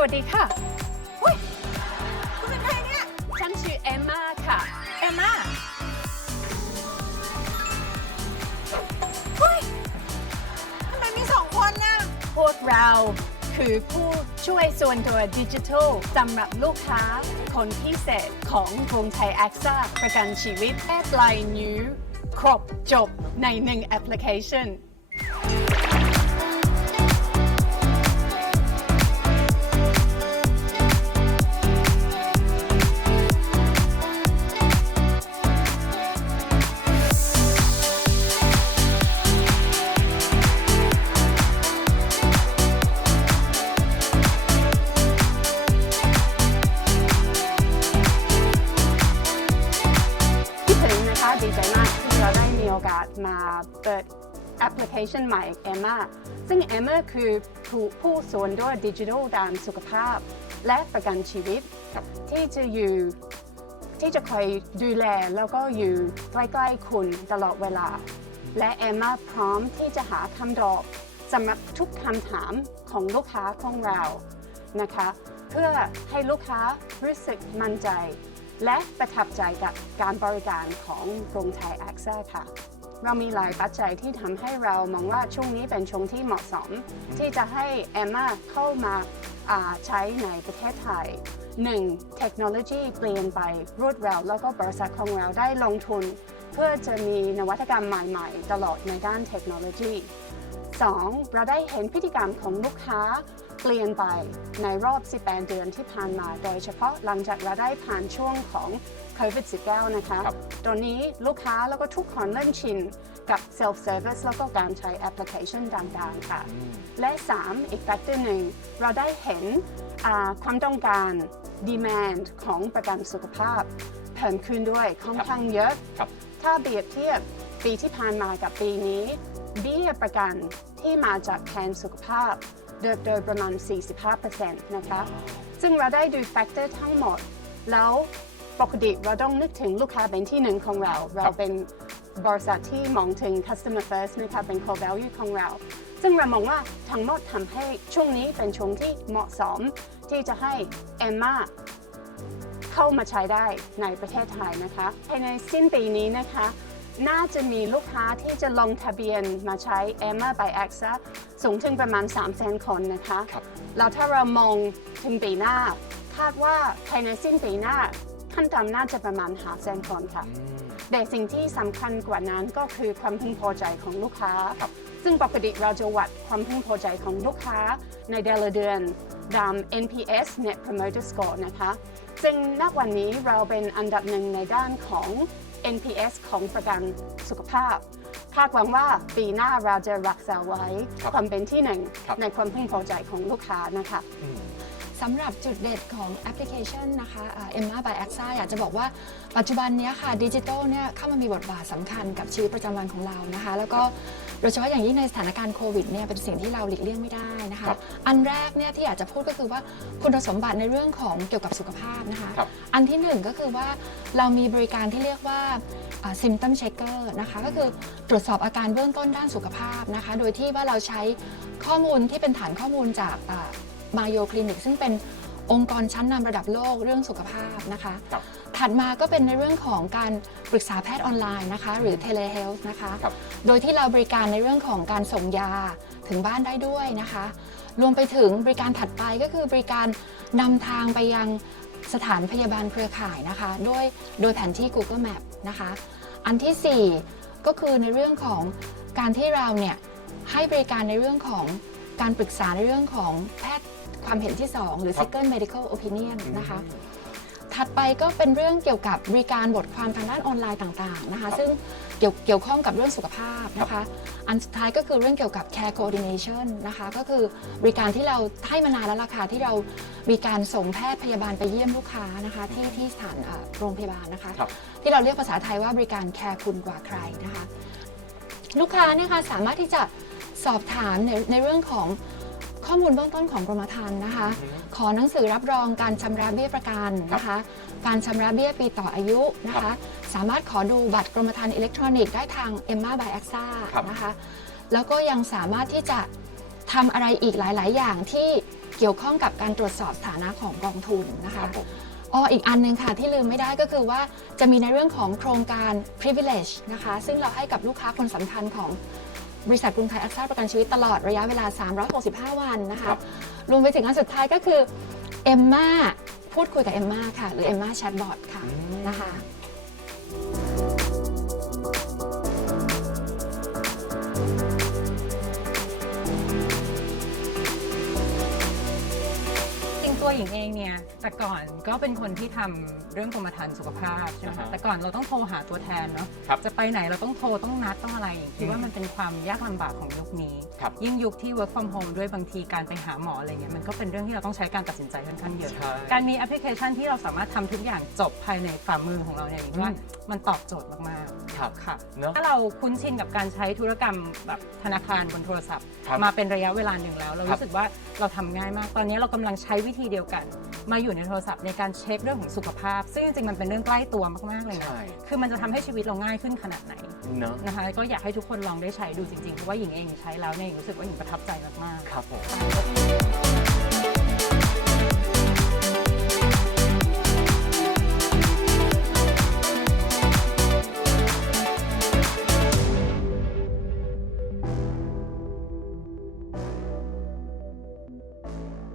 ค่ะอุ้ยคุณเป็นใครเนี่ย ฉันชื่อเอมมาค่ะ เอมมาเฮ้ยทำไมมีสองคนน่ะพวกเราคือผู้ช่วยส่วนตัวดิจิทัลสำหรับลูกค้า คนพิเศษของกรุงไทยแอคซ่าประกันชีวิตแอปไลน์นิวครบจบในหนึ่งแอปพลิเคชัน ดีใจมากที่เราได้มีโอกาสมาเปิดแอปพลิเคชันใหม่ Emma ซึ่ง Emma คือผู้ผู้ส่วนด้วยดิจิทัลด้านสุขภาพ และประกันชีวิต ที่จะอยู่ที่จะคอยดูแลแล้วก็อยู่ใกล้ๆคุณตลอดเวลา และ Emma พร้อมที่จะหาคำตอบสำหรับทุกคำถามของลูกค้าของเรานะคะ เพื่อให้ลูกค้ารู้สึกมั่นใจ และประทับใจกับการบริการของกรุงไทยแอคเซค่ะ เรามีหลายปัจจัยที่ทำให้เรามองว่าช่วงนี้เป็นช่วงที่เหมาะสม ที่จะให้แอมมาเข้ามาาใช้ในประเทศไทย 1. เทคโนโลยีเปลี่ยนไปรวดเร็วแล้วก็บริษัทของเราได้ลงทุน เพื่อจะมีนวัตกรรมใหม่ๆ ตลอดในด้านเทคโนโลยี 2. เราได้เห็นพฤติกรรมของลูกค้า เปลี่ยนไปในรอบ 18 เดือนที่ผ่านมา โดยเฉพาะหลังจากเราได้ผ่านช่วงของ COVID-19 นะคะครับตอนนี้ลูกค้าแล้วก็ทุกคนเริ่มชินกับ self service แล้วก็การใช้แอปพลิเคชันต่างๆค่ะและ 3 อีกแฟกเตอร์หนึ่งเราได้เห็นอ่าความต้องการ demand ของประกันสุขภาพเพิ่มขึ้นด้วยค่อนข้างเยอะ ครับ ถ้าเปรียบเทียบปีที่ผ่านมากับปีนี้เบี้ยประกันที่มาจากแผนสุขภาพ เดินโดยประมาณ 45%นะคะ ซึ่งเราได้ดูแฟกเตอร์ทั้งหมด แล้วปกติเราต้องนึกถึงลูกค้าเป็นที่หนึ่งของเรา เราเป็นบริษัทที่มองถึง customer first นะคะเป็น core value ของเรา ซึ่งเรามองว่าทั้งหมดทำให้ช่วงนี้เป็นช่วงที่เหมาะสมที่จะให้เอมมาเข้ามาใช้ได้ในประเทศไทยนะคะภายในสิ้นปีนี้นะคะ น่าจะมีลูกค้าที่จะลงทะเบียนมาใช้ Emma by AXA สูงถึงประมาณ 3 0 0 0 0 0คนนะคะ ครับ แล้วถ้าเรามองถึงปีหน้า คาดว่าภายในสิ้นปีหน้าขั้นต่ำน่าจะประมาณหาแสนคนค่ะแต่สิ่งที่สำคัญกว่านั้นก็คือความพึงพอใจของลูกค้า ครับ ซึ่งปกติเราจะวัดความพึงพอใจของลูกค้าในแต่ละเดือนตาม NPS Net Promoter Score นะคะ ซึ่งณวันนี้เราเป็นอันดับหนึ่งในด้านของ NPS ของประกันสุขภาพ คาดหวังว่าปีหน้าเราจะรักษาไว้ครับความเป็นที่หนึ่งครับ ในความพึงพอใจของลูกค้านะคะ อืม สำหรับจุดเด่นของแอปพลิเคชันนะคะเอ็มมาบายแอคซ่าอยากจะบอกว่าปัจจุบันเนี้ยค่ะดิจิทัลเนี่ยเข้ามามีบทบาทสำคัญกับชีวิตประจำวันของเรานะคะ แล้วก็ โดยเฉพาะอย่างยิ่งในสถานการณ์โควิดเนี่ยเป็นสิ่งที่เราหลีกเลี่ยงไม่ได้นะคะครับอันแรกเนี่ยที่อยากจะพูดก็คือว่าคุณสมบัติในเรื่องของเกี่ยวกับสุขภาพนะคะครับอันที่หนึ่งก็คือว่าเรามีบริการที่เรียกว่า symptom checker นะคะก็คือตรวจสอบอาการเบื้องต้นด้านสุขภาพนะคะ โดยที่ว่าเราใช้ข้อมูลที่เป็นฐานข้อมูลจากมาโยคลินิกซึ่งเป็นองค์กรชั้นนำระดับโลกเรื่องสุขภาพนะคะครับ ถัดมาก็เป็นในเรื่องของการปรึกษาแพทย์ออนไลน์นะคะ หรือ telehealth นะคะ ครับ โดยที่เราบริการในเรื่องของการส่งยาถึงบ้านได้ด้วยนะคะ รวมไปถึงบริการถัดไปก็คือบริการนำทางไปยังสถานพยาบาลเครือข่ายนะคะด้วยโดยแผนที่ Google Map นะคะ อันทีสี่4 ก็คือในเรื่องของการที่เราเนี่ยให้บริการในเรื่องของการปรึกษาในเรื่องของแพทย์ความเห็นที่ 2 หรือครับ second medical opinion นะคะ ถัดไปก็เป็นเรื่องเกี่ยวกับบริการบทความทางด้านออนไลน์ต่างๆนะคะครับซึ่งเกี่ยวเกี่ยวข้องกับเรื่องสุขภาพนะคะ อันสุดท้ายก็คือเรื่องเกี่ยวกับ care coordination นะคะ ก็คือบริการที่เราให้มานานแล้วราคาที่เรามีการส่งแพทย์พยาบาลไปเยี่ยมลูกค้านะคะที่ที่สถานเอ่อโรงพยาบาลนะคะครับที่เราเรียกภาษาไทยว่าบริการแคร์คุณกว่าใครนะคะ ลูกค้าเนี่ยค่ะสามารถที่จะสอบถามในในเรื่องของ ข้อมูลเบื้องต้นของกรมธรรม์นะคะ ขอหนังสือรับรองการชำระเบี้ยประกันนะคะ การชำระเบี้ยปีต่ออายุนะครัคะบสามารถขอดูบัตรกรมธรรม์อิเล็กทรอนิกส์ได้ทาง Emma by AXA ครับนะคะ แล้วก็ยังสามารถที่จะทำอะไรอีกหลาย ๆ อย่างที่เกี่ยวข้องกับการตรวจสอบสถานะของกองทุนนะครัคะบผมอ๋ออีกอันหนึ่งค่ะที่ลืมไม่ได้ก็คือว่าจะมีในเรื่องของโครงการ privilege นะคะ ซึ่งเราให้กับลูกค้าคนสำคัญของ บริษัทกรุงไทยอัคซ่าประกันชีวิตตลอดระยะเวลา 365 วันนะครัคะบรวมไปถึงอันสุดท้ายก็คือเอมมาพูดคุยกับเอมมาค่ะ หรือเอมมาแชทบอทค่ะนะคะ ตัวหญิงเองเนี่ยแต่ก่อนก็เป็นคนที่ทำเรื่องกรมธรรม์สุขภาพใช่ไหมอ่าคะฮะแต่ก่อนเราต้องโทรหาตัวแทนเนาะครับจะไปไหนเราต้องโทรต้องนัดต้องอะไรอย่างคิดว่ามันเป็นความยากลำบากของยุคนี้ครับยิ่งยุคที่ work from home ด้วยบางทีการไปหาหมออะไรเงี้ยมันก็เป็นเรื่องที่เราต้องใช้การตัดสินใจค่อนข้างเยอะใช่การมีแอปพลิเคชันที่เราสามารถทำทุกอย่างจบภายในฝ่ามือของเราเนี่ยหญิงว่าอืมมันตอบโจทย์มาก ครับๆค่ะเนอะ ถ้าเราคุ้นชินกับการใช้ธุรกรรมแบบธนาคารบนโทรศัพท์ ครับมาเป็นระยะเวลาหนึ่งแล้ว เราครับรู้สึกว่าเราทำง่ายมาก ตอนนี้เรากำลังใช้วิธีเดียวกัน มาอยู่ในโทรศัพท์ในการเช็คเรื่องของสุขภาพ ซึ่งจริงๆมันเป็นเรื่องใกล้ตัวมากๆเลยนะใช่ คือมันจะทำให้ชีวิตเราง่ายขึ้นขนาดไหนเนอะนะคะ ก็อยากให้ทุกคนลองได้ใช้ดูจริงๆเพราะว่าหญิงเองใช้แล้วเนี่ยหญิงรู้สึกว่าหญิงประทับใจมากๆ ครับผม